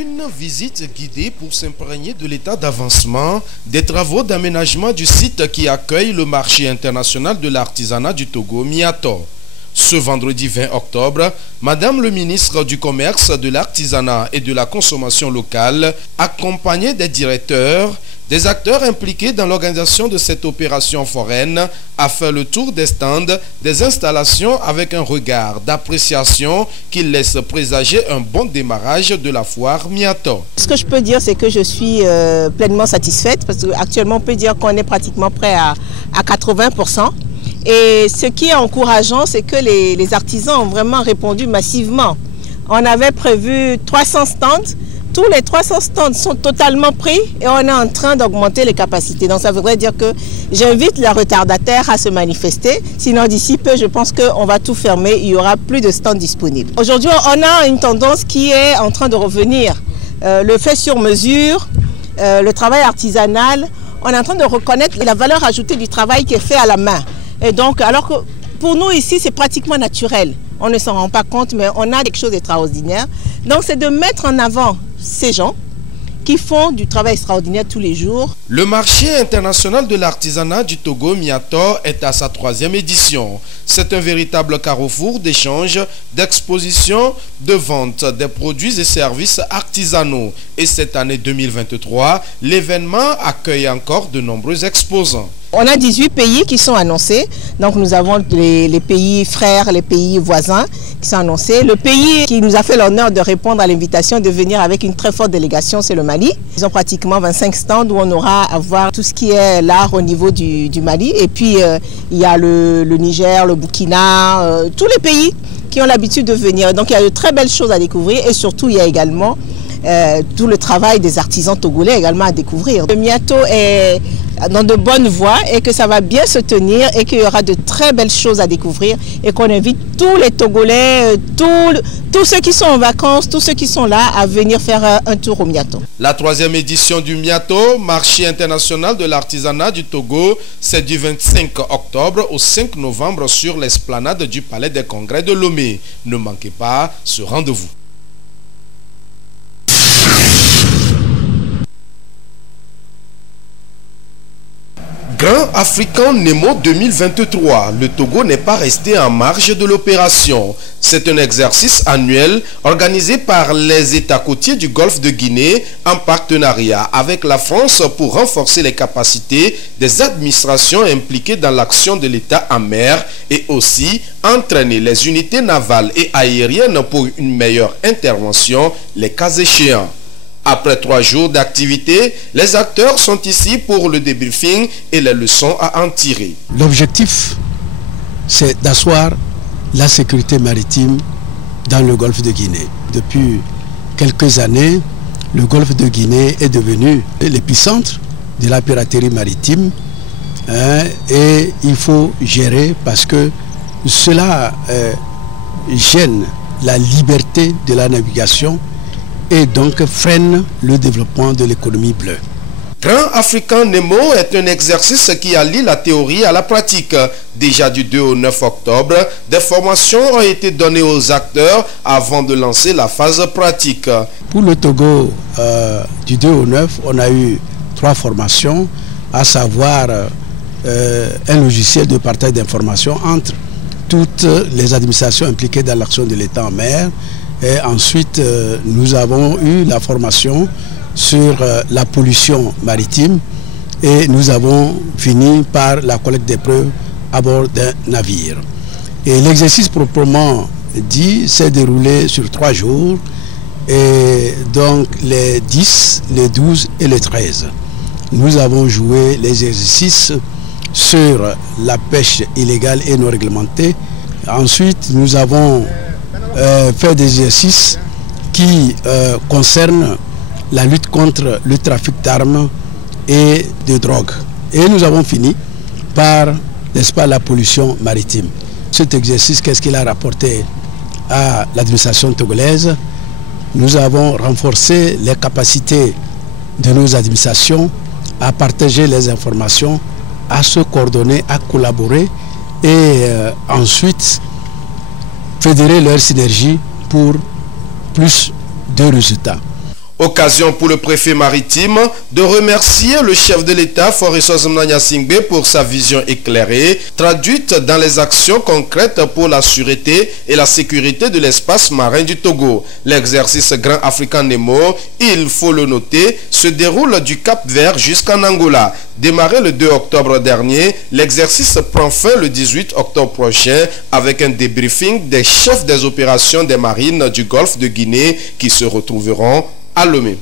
Une visite guidée pour s'imprégner de l'état d'avancement des travaux d'aménagement du site qui accueille le marché international de l'artisanat du Togo, Miato. Ce vendredi 20 octobre, Madame le ministre du Commerce, de l'Artisanat et de la Consommation locale, accompagnée des directeurs, des acteurs impliqués dans l'organisation de cette opération foraine, a fait le tour des stands, des installations avec un regard d'appréciation qui laisse présager un bon démarrage de la foire Miato. Ce que je peux dire, c'est que je suis pleinement satisfaite parce qu'actuellement on peut dire qu'on est pratiquement prêt à 80%. Et ce qui est encourageant, c'est que les artisans ont vraiment répondu massivement. On avait prévu 300 stands. Tous les 300 stands sont totalement pris et on est en train d'augmenter les capacités. Donc ça voudrait dire que j'invite les retardataires à se manifester. Sinon d'ici peu, je pense qu'on va tout fermer. Il n'y aura plus de stands disponibles. Aujourd'hui, on a une tendance qui est en train de revenir. Le fait sur mesure, le travail artisanal. On est en train de reconnaître la valeur ajoutée du travail qui est fait à la main. Et donc, alors que pour nous ici, c'est pratiquement naturel. On ne s'en rend pas compte, mais on a quelque chose d'extraordinaire. Donc, c'est de mettre en avant ces gens qui font du travail extraordinaire tous les jours. Le marché international de l'artisanat du Togo, Miato, est à sa 3e édition. C'est un véritable carrefour d'échanges, d'expositions, de vente des produits et services artisanaux. Et cette année 2023, l'événement accueille encore de nombreux exposants. On a 18 pays qui sont annoncés. Donc nous avons les pays frères, les pays voisins qui sont annoncés. Le pays qui nous a fait l'honneur de répondre à l'invitation de venir avec une très forte délégation, c'est le Mali. Ils ont pratiquement 25 stands où on aura à voir tout ce qui est l'art au niveau du Mali. Et puis il y a le Niger, le Burkina, tous les pays qui ont l'habitude de venir. Donc il y a de très belles choses à découvrir et surtout il y a également tout le travail des artisans togolais également à découvrir. Le Miato est dans de bonnes voies et que ça va bien se tenir et qu'il y aura de très belles choses à découvrir et qu'on invite tous les Togolais, tous ceux qui sont en vacances, tous ceux qui sont là à venir faire un tour au Miato. La 3e édition du Miato, marché international de l'artisanat du Togo, c'est du 25 octobre au 5 novembre sur l'esplanade du Palais des Congrès de Lomé. Ne manquez pas ce rendez-vous. Grand African Nemo 2023, le Togo n'est pas resté en marge de l'opération. C'est un exercice annuel organisé par les États côtiers du Golfe de Guinée en partenariat avec la France pour renforcer les capacités des administrations impliquées dans l'action de l'État en mer et aussi entraîner les unités navales et aériennes pour une meilleure intervention, les cas échéants. Après 3 jours d'activité, les acteurs sont ici pour le débriefing et les leçons à en tirer. L'objectif, c'est d'asseoir la sécurité maritime dans le golfe de Guinée. Depuis quelques années, le golfe de Guinée est devenu l'épicentre de la piraterie maritime et il faut gérer parce que cela gêne la liberté de la navigation et donc freine le développement de l'économie bleue. Grand African Nemo est un exercice qui allie la théorie à la pratique. Déjà du 2 au 9 octobre, des formations ont été données aux acteurs avant de lancer la phase pratique. Pour le Togo, du 2 au 9, on a eu 3 formations, à savoir un logiciel de partage d'informations entre toutes les administrations impliquées dans l'action de l'État en mer. Et ensuite, nous avons eu la formation sur la pollution maritime et nous avons fini par la collecte des preuves à bord d'un navire. Et l'exercice proprement dit s'est déroulé sur 3 jours, et donc les 10, les 12 et les 13. Nous avons joué les exercices sur la pêche illégale et non réglementée. Ensuite, nous avons fait des exercices qui concernent la lutte contre le trafic d'armes et de drogue. Et nous avons fini par, n'est-ce pas, la pollution maritime. Cet exercice, qu'est-ce qu'il a rapporté à l'administration togolaise? Nous avons renforcé les capacités de nos administrations à partager les informations, à se coordonner, à collaborer et ensuite fédérer leur synergie pour plus de résultats. Occasion pour le préfet maritime de remercier le chef de l'État, Faure Mnanya Singbe, pour sa vision éclairée, traduite dans les actions concrètes pour la sûreté et la sécurité de l'espace marin du Togo. L'exercice Grand African Nemo, il faut le noter, se déroule du Cap-Vert jusqu'en Angola. Démarré le 2 octobre dernier, l'exercice prend fin le 18 octobre prochain avec un débriefing des chefs des opérations des marines du Golfe de Guinée qui se retrouveront à Lomé.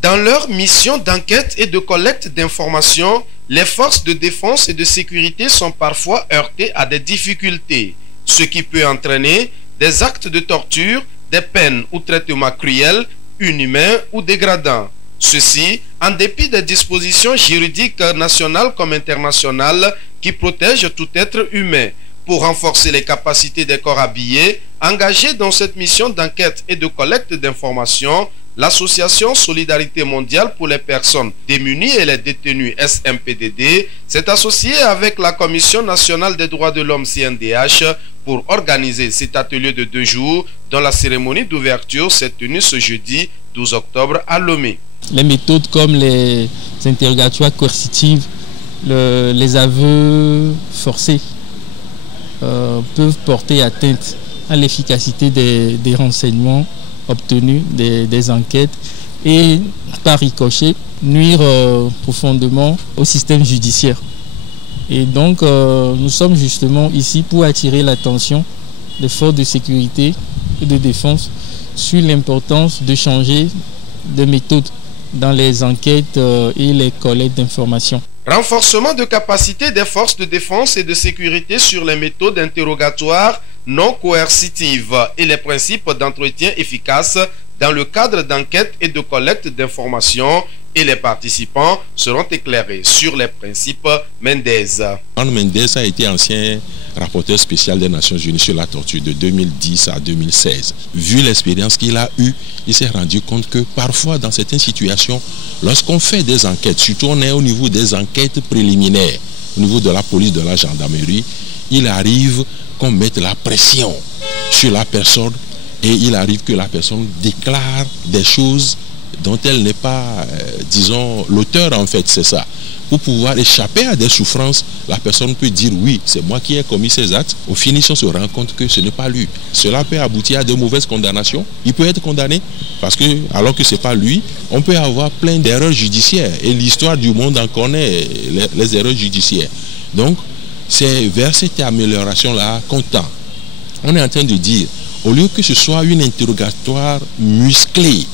Dans leur mission d'enquête et de collecte d'informations, les forces de défense et de sécurité sont parfois heurtées à des difficultés, ce qui peut entraîner des actes de torture, des peines ou traitements cruels, inhumains ou dégradants. Ceci en dépit des dispositions juridiques nationales comme internationales qui protègent tout être humain. Pour renforcer les capacités des corps habillés engagés dans cette mission d'enquête et de collecte d'informations, l'association Solidarité mondiale pour les personnes démunies et les détenus SMPDD s'est associée avec la Commission nationale des droits de l'homme CNDH pour organiser cet atelier de 2 jours dont la cérémonie d'ouverture s'est tenue ce jeudi 12 octobre à Lomé. Les méthodes comme les interrogatoires coercitifs, les aveux forcés peuvent porter atteinte à l'efficacité des renseignements obtenus des enquêtes et par ricochet nuire profondément au système judiciaire. Et donc nous sommes justement ici pour attirer l'attention des forces de sécurité et de défense sur l'importance de changer de méthode dans les enquêtes et les collectes d'informations. Renforcement de capacité des forces de défense et de sécurité sur les méthodes interrogatoires non coercitives et les principes d'entretien efficaces dans le cadre d'enquête et de collecte d'informations, et les participants seront éclairés sur les principes Mendez. Mendez a été ancien rapporteur spécial des Nations Unies sur la torture de 2010 à 2016. Vu l'expérience qu'il a eue, il s'est rendu compte que parfois dans certaines situations, lorsqu'on fait des enquêtes, surtout on est au niveau des enquêtes préliminaires, au niveau de la police, de la gendarmerie, il arrive qu'on mette la pression sur la personne et il arrive que la personne déclare des choses dont elle n'est pas, disons, l'auteur en fait, c'est ça. Pour pouvoir échapper à des souffrances, la personne peut dire oui, c'est moi qui ai commis ces actes. Au finish, on se rend compte que ce n'est pas lui. Cela peut aboutir à de mauvaises condamnations. Il peut être condamné parce que, alors que ce n'est pas lui, on peut avoir plein d'erreurs judiciaires. Et l'histoire du monde en connaît les erreurs judiciaires. Donc, c'est vers cette amélioration-là qu'on tend. On est en train de dire, au lieu que ce soit une interrogatoire musclée,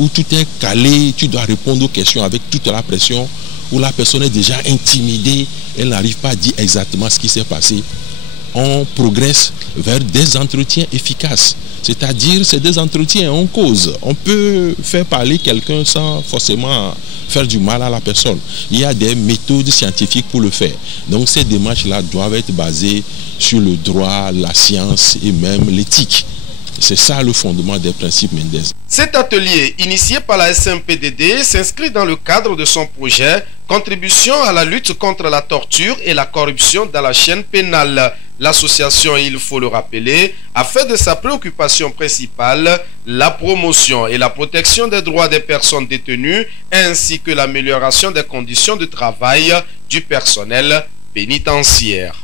où tout est calé, tu dois répondre aux questions avec toute la pression, où la personne est déjà intimidée, elle n'arrive pas à dire exactement ce qui s'est passé. On progresse vers des entretiens efficaces. C'est-à-dire, c'est des entretiens, on cause. On peut faire parler quelqu'un sans forcément faire du mal à la personne. Il y a des méthodes scientifiques pour le faire. Donc ces démarches-là doivent être basées sur le droit, la science et même l'éthique. C'est ça le fondement des principes Mendez. Cet atelier, initié par la SMPDD, s'inscrit dans le cadre de son projet « Contribution à la lutte contre la torture et la corruption dans la chaîne pénale ». L'association, il faut le rappeler, a fait de sa préoccupation principale la promotion et la protection des droits des personnes détenues ainsi que l'amélioration des conditions de travail du personnel pénitentiaire.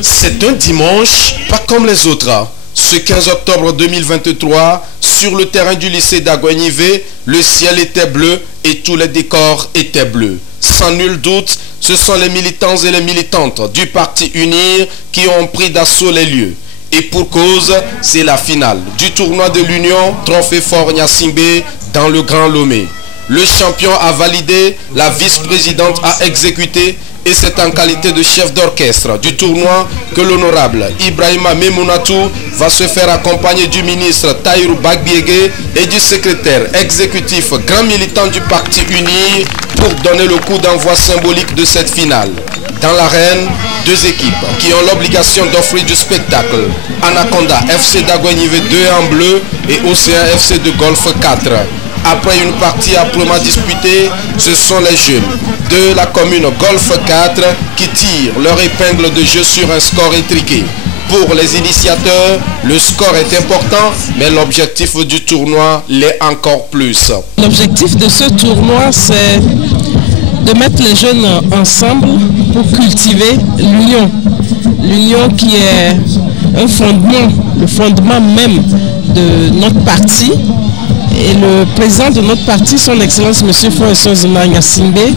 C'est un dimanche pas comme les autres. Ce 15 octobre 2023, sur le terrain du lycée d'Aguanivé, le ciel était bleu et tous les décors étaient bleus. Sans nul doute, ce sont les militants et les militantes du Parti UNIR qui ont pris d'assaut les lieux. Et pour cause, c'est la finale du tournoi de l'Union Trophée Faure Gnassingbé dans le Grand Lomé. Le champion a validé, la vice-présidente a exécuté, et c'est en qualité de chef d'orchestre du tournoi que l'honorable Ibrahima Memounatou va se faire accompagner du ministre Taïrou Bagbiégué et du secrétaire exécutif grand militant du Parti UNIR pour donner le coup d'envoi symbolique de cette finale. Dans l'arène, 2 équipes qui ont l'obligation d'offrir du spectacle. Anaconda FC d'Aguanivé 2 en bleu et Océan FC de Golfe 4. Après une partie âprement disputée, ce sont les jeunes de la commune Golf 4 qui tirent leur épingle de jeu sur un score étriqué. Pour les initiateurs, le score est important, mais l'objectif du tournoi l'est encore plus. L'objectif de ce tournoi, c'est de mettre les jeunes ensemble pour cultiver l'union. L'union qui est un fondement, le fondement même de notre parti. Et le président de notre parti, son Excellence M. Faure Gnassingbé,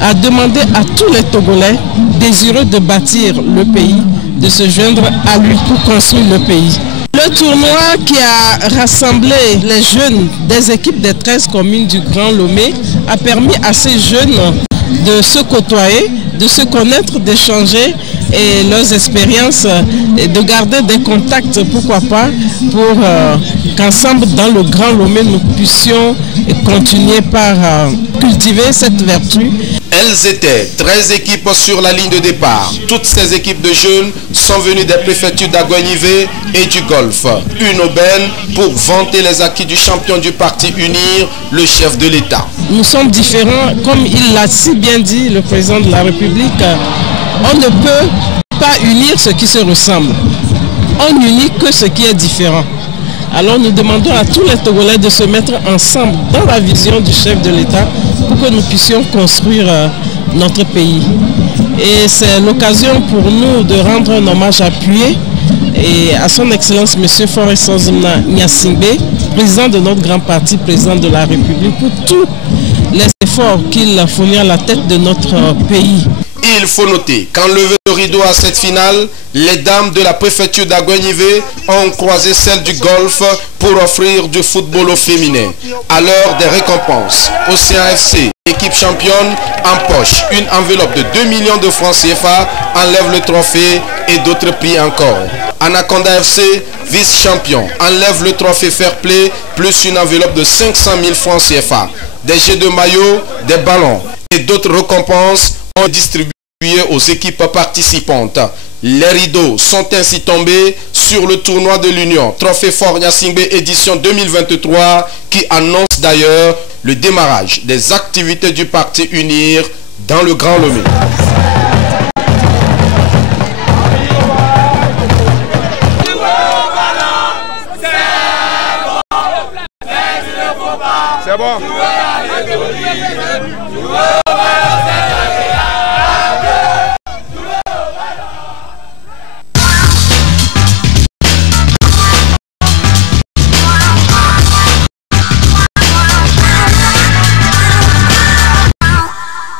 a demandé à tous les Togolais désireux de bâtir le pays, de se joindre à lui pour construire le pays. Le tournoi qui a rassemblé les jeunes des équipes des 13 communes du Grand Lomé a permis à ces jeunes de se côtoyer, de se connaître, d'échanger et leurs expériences et de garder des contacts, pourquoi pas, pour qu'ensemble dans le Grand Lomé nous puissions continuer par cultiver cette vertu. Elles étaient 13 équipes sur la ligne de départ. Toutes ces équipes de jeunes sont venues des préfectures d'Aguanivé et du Golfe. Une aubaine pour vanter les acquis du champion du parti Unir, le chef de l'État. Nous sommes différents, comme il l'a si bien dit, le président de la République. On ne peut pas unir ce qui se ressemble. On n'unit que ce qui est différent. Alors nous demandons à tous les Togolais de se mettre ensemble dans la vision du chef de l'État pour que nous puissions construire notre pays. Et c'est l'occasion pour nous de rendre un hommage appuyé et à son Excellence M. Faure Gnassingbé, président de notre grand parti, président de la République, pour tous les efforts qu'il fournit à la tête de notre pays. Il faut noter qu'en levant le rideau à cette finale, les dames de la préfecture d'Aguanivé ont croisé celles du Golfe pour offrir du football au féminin. À l'heure des récompenses, Océan FC, équipe championne, empoche une enveloppe de 2 millions de francs CFA, enlève le trophée et d'autres prix encore. Anaconda FC, vice-champion, enlève le trophée Fair Play plus une enveloppe de 500 000 francs CFA. Des jets de maillots, des ballons et d'autres récompenses ont distribué aux équipes participantes. Les rideaux sont ainsi tombés sur le tournoi de l'Union, Trophée Faure Gnassingbé édition 2023, qui annonce d'ailleurs le démarrage des activités du parti Unir dans le Grand Lomé.